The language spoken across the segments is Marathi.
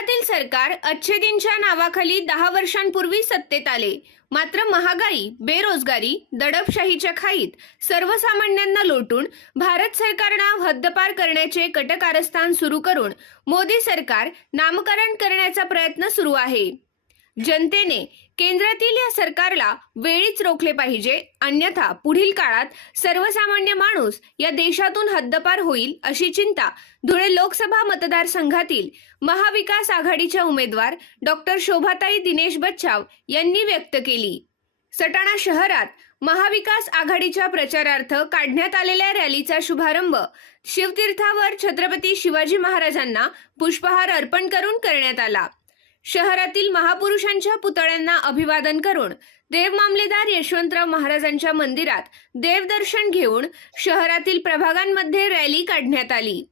केंद्रातील सरकार अच्छेदींच्या नावाखाली दहा वर्षांपूर्वी सत्तेत आले. मात्र महागाई बेरोजगारी दडपशाहीच्या खाईत सर्वसामान्यांना लोटून भारत सरकारनं हद्दपार करण्याचे कटकारस्थान सुरू करून मोदी सरकार नामकरण करण्याचा प्रयत्न सुरू आहे. जनतेने केंद्रातील या सरकारला वेळीच रोखले पाहिजे अन्यथा पुढील काळात सर्वसामान्य माणूस या देशातून हद्दपार होईल अशी चिंता धुळे लोकसभा मतदारसंघातील महाविकास आघाडीच्या उमेदवार डॉक्टर शोभाताई दिनेश बच्चाव यांनी व्यक्त केली. सटाणा शहरात महाविकास आघाडीच्या प्रचारार्थ काढण्यात आलेल्या रॅलीचा शुभारंभ शिवतीर्थावर छत्रपती शिवाजी महाराजांना पुष्पहार अर्पण करून करण्यात आला. शहरातील महापुरुषांच्या पुतळ्यांना अभिवादन करून देव मामलेदार यशवंतराव महाराजांच्या मंदिरात देवदर्शन घेऊन शहरातील प्रभागांमध्ये रॅली काढण्यात आली.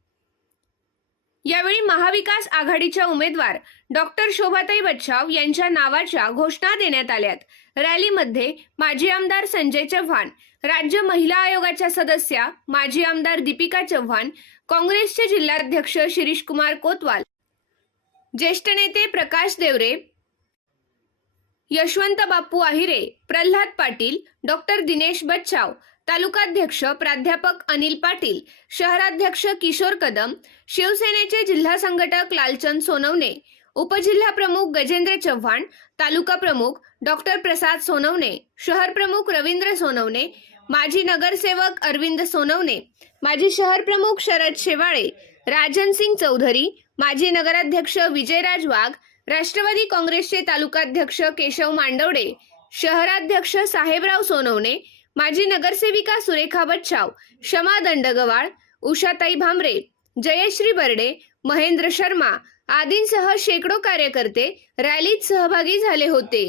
यावेळी महाविकास आघाडीच्या उमेदवार डॉक्टर शोभाताई बच्छाव यांच्या नावाच्या घोषणा देण्यात आल्यात. रॅलीमध्ये माजी आमदार संजय चव्हाण राज्य महिला आयोगाच्या सदस्या माजी आमदार दीपिका चव्हाण काँग्रेसचे जिल्हाध्यक्ष शिरीष कुमार कोतवाल ज्येष्ठ नेते प्रकाश देवरे यशवंत बापू आहिरे प्रल्हाद पाटील डॉक्टर दिनेश बच्चाव तालुकाध्यक्ष प्राध्यापक अनिल पाटील शहराध्यक्ष किशोर कदम शिवसेनेचे जिल्हा संघटक लालचंद सोनवणे उपजिल्हा प्रमुख गजेंद्र चव्हाण तालुका प्रमुख डॉक्टर प्रसाद सोनवणे शहर प्रमुख रवींद्र सोनवणे माजी नगरसेवक अरविंद सोनवणे माजी शहर प्रमुख शरद शेवाळे राजन सिंग चौधरी माजी नगराध्यक्ष विजयराज वाघ राष्ट्रवादी काँग्रेसचे तालुकाध्यक्ष केशव मांडवडे शहराध्यक्ष साहेबराव सोनवणे माजी नगरसेविका सुरेखा बच्छाव क्षमा दंडगवाळ उषाताई भामरे जयश्री बर्डे महेंद्र शर्मा आदींसह शेकडो कार्यकर्ते रॅलीत सहभागी झाले होते.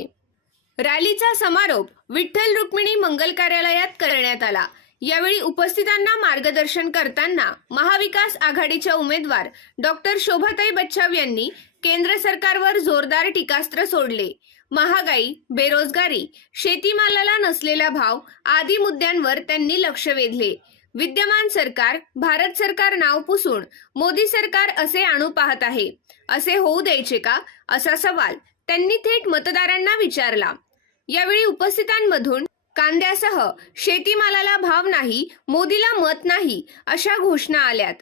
रॅलीचा समारोप विठ्ठल रुक्मिणी मंगल कार्यालयात करण्यात आला. यावेळी उपस्थितांना मार्गदर्शन करताना महाविकास आघाडीच्या उमेदवार डॉक्टर शोभाताई बच्चाव यांनी केंद्र सरकारवर जोरदार टीकास्त्र सोडले. महागाई बेरोजगारी शेतीमालाला नसलेला भाव आदी मुद्द्यांवर त्यांनी लक्ष वेधले. विद्यमान सरकार भारत सरकार नाव पुसून मोदी सरकार असे आणू पाहत आहे. असे होऊ द्यायचे का? असा सवाल त्यांनी थेट मतदारांना विचारला. यावेळी उपस्थितांमधून कांद्यासह शेतीमालाला भाव नाही मोदीला मत नाही अशा घोषणा आल्यात.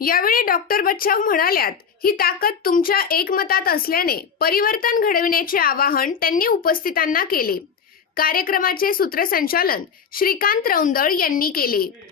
यावेळी डॉक्टर बच्छाव म्हणाल्यात ही ताकद तुमच्या एकमतात असल्याने परिवर्तन घडविण्याचे आवाहन त्यांनी उपस्थितांना केले. कार्यक्रमाचे सूत्रसंचालन श्रीकांत रौंदळ यांनी केले.